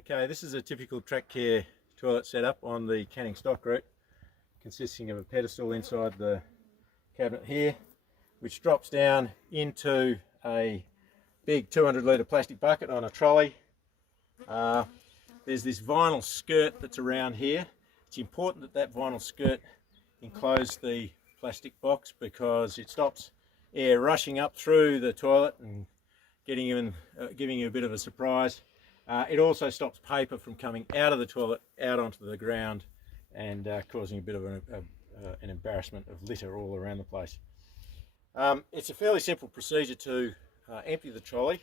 Okay, this is a typical track care toilet setup on the canning stock route, consisting of a pedestal inside the cabinet here, which drops down into a big 200 litre plastic bucket on a trolley. There's this vinyl skirt that's around here. It's important that that vinyl skirt enclose the plastic box because it stops air rushing up through the toilet and giving you a bit of a surprise. It also stops paper from coming out of the toilet out onto the ground and causing a bit of an embarrassment of litter all around the place. It's a fairly simple procedure to empty the trolley.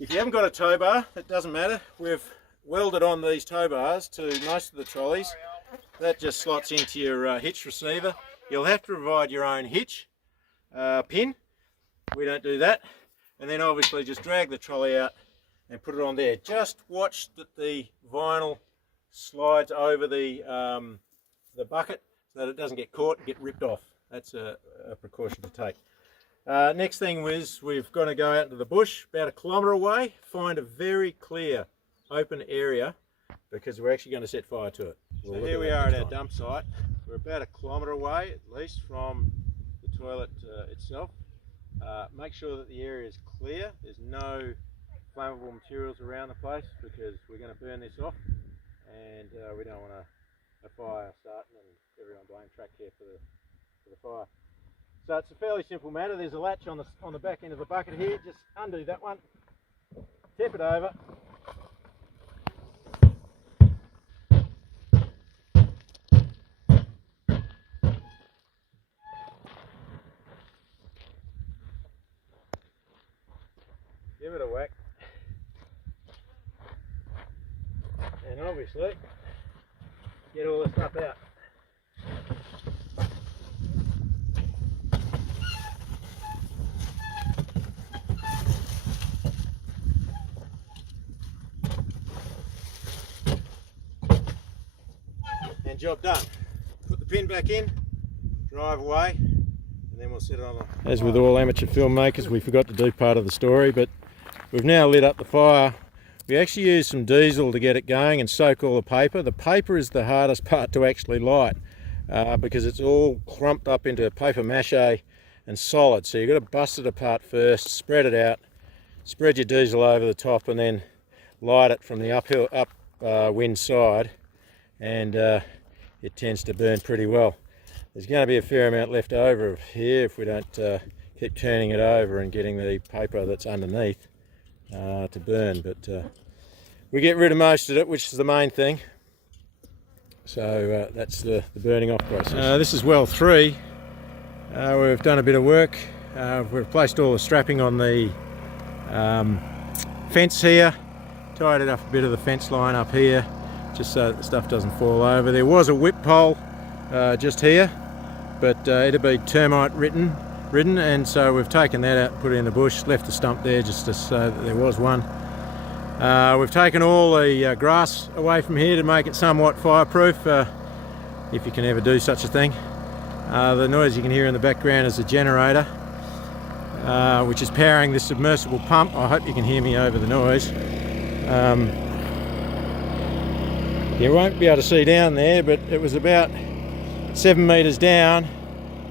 If you haven't got a tow bar, it doesn't matter. We've welded on these tow bars to most of the trolleys. That just slots into your hitch receiver. You'll have to provide your own hitch pin. We don't do that. And then obviously just drag the trolley out and put it on there. Just watch that the vinyl slides over the bucket so that it doesn't get caught and get ripped off. That's a precaution to take. Next thing is we've got to go out into the bush about 1 kilometre away, find a very clear open area because we're actually going to set fire to it. So here we are at our dump site. We're about 1 kilometre away at least from the toilet itself. Make sure that the area is clear. There's no flammable materials around the place because we're going to burn this off and we don't want a fire starting and everyone blame track care for the fire. So it's a fairly simple matter. There's a latch on the back end of the bucket here. Just undo that one, tip it over. Give it a whack. And obviously get all the stuff out. And job done. Put the pin back in, drive away, and then we'll set it on. As with all amateur filmmakers, we forgot to do part of the story, but we've now lit up the fire. We actually used some diesel to get it going and soak all the paper. The paper is the hardest part to actually light because it's all clumped up into paper mache and solid. So you've got to bust it apart first, spread it out, spread your diesel over the top and then light it from the upwind side, and it tends to burn pretty well. There's going to be a fair amount left over here if we don't keep turning it over and getting the paper that's underneath to burn, but we get rid of most of it, which is the main thing. So that's the burning off process. This is well 3. We've done a bit of work. We've replaced all the strapping on the fence here, tied it up a bit of the fence line up here just so that the stuff doesn't fall over. There was a whip pole just here, but it had been termite ridden, and so we've taken that out and put it in the bush, left the stump there just to so that there was one. We've taken all the grass away from here to make it somewhat fireproof, if you can ever do such a thing. The noise you can hear in the background is a generator, which is powering this submersible pump. I hope you can hear me over the noise. You won't be able to see down there, but it was about 7 metres down.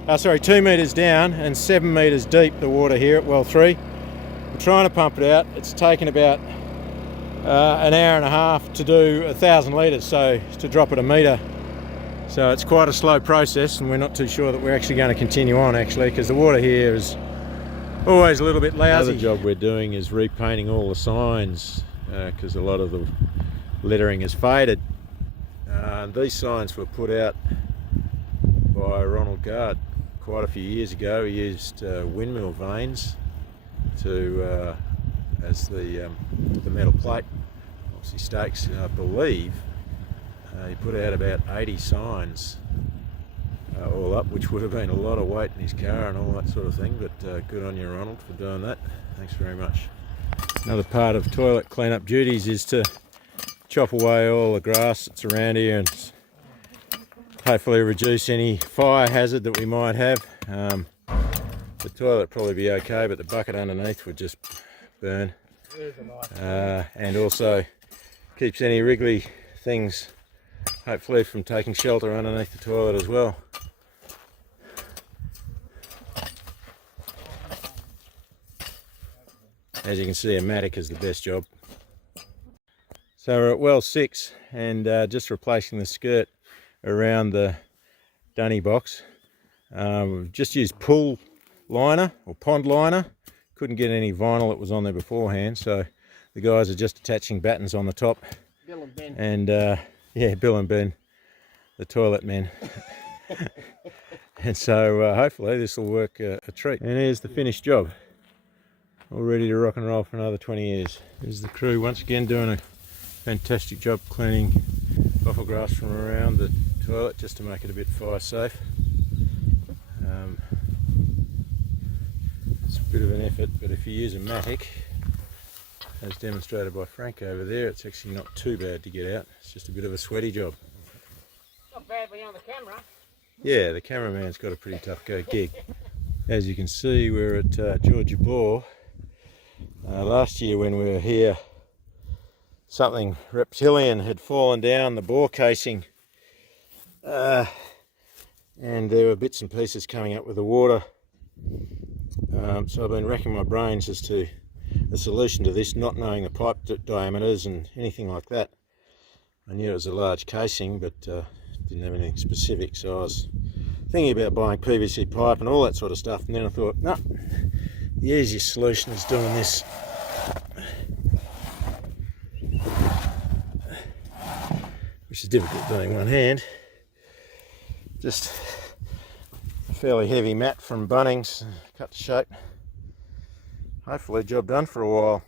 2 metres down and 7 metres deep, the water here at well 3. We're trying to pump it out. It's taken about an hour and a half to do 1,000 litres, so to drop it a metre. So it's quite a slow process, and we're not too sure that we're actually going to continue on actually, because the water here is always a little bit lousy. Another job we're doing is repainting all the signs because a lot of the lettering has faded. These signs were put out by Ronald Gard quite a few years ago. He used windmill vanes to as the metal plate, obviously stakes. I believe he put out about 80 signs all up, which would have been a lot of weight in his car and all that sort of thing, but good on you, Ronald, for doing that. Thanks very much. Another part of toilet cleanup duties is to chop away all the grass that's around here and hopefully reduce any fire hazard that we might have. The toilet would probably be okay, but the bucket underneath would just burn. And also Keeps any wriggly things, hopefully, from taking shelter underneath the toilet as well. As you can see, a mattock is the best job. So we're at well 6 and just replacing the skirt around the dunny box. We've just used pool liner or pond liner. Couldn't get any vinyl that was on there beforehand, so the guys are just attaching battens on the top. Bill and Ben. And yeah, Bill and Ben, the toilet men. And so hopefully this will work a treat. And here's the finished job, all ready to rock and roll for another 20 years. Here's the crew once again doing a fantastic job cleaning bottle grass from around the toilet just to make it a bit fire safe. It's a bit of an effort, but if you use a mattock, as demonstrated by Frank over there, it's actually not too bad to get out. It's just a bit of a sweaty job. Not bad when you're on the camera. Yeah, the cameraman's got a pretty tough gig. As you can see, we're at Georgia Bore. Last year when we were here, something reptilian had fallen down the bore casing, and there were bits and pieces coming up with the water. So I've been racking my brains as to the solution to this, not knowing the pipe diameters and anything like that. I knew it was a large casing, but didn't have anything specific, so I was thinking about buying PVC pipe and all that sort of stuff, and then I thought, no, the easiest solution is doing this. Which is difficult doing one hand. Just a fairly heavy mat from Bunnings, cut to shape. Hopefully job done for a while.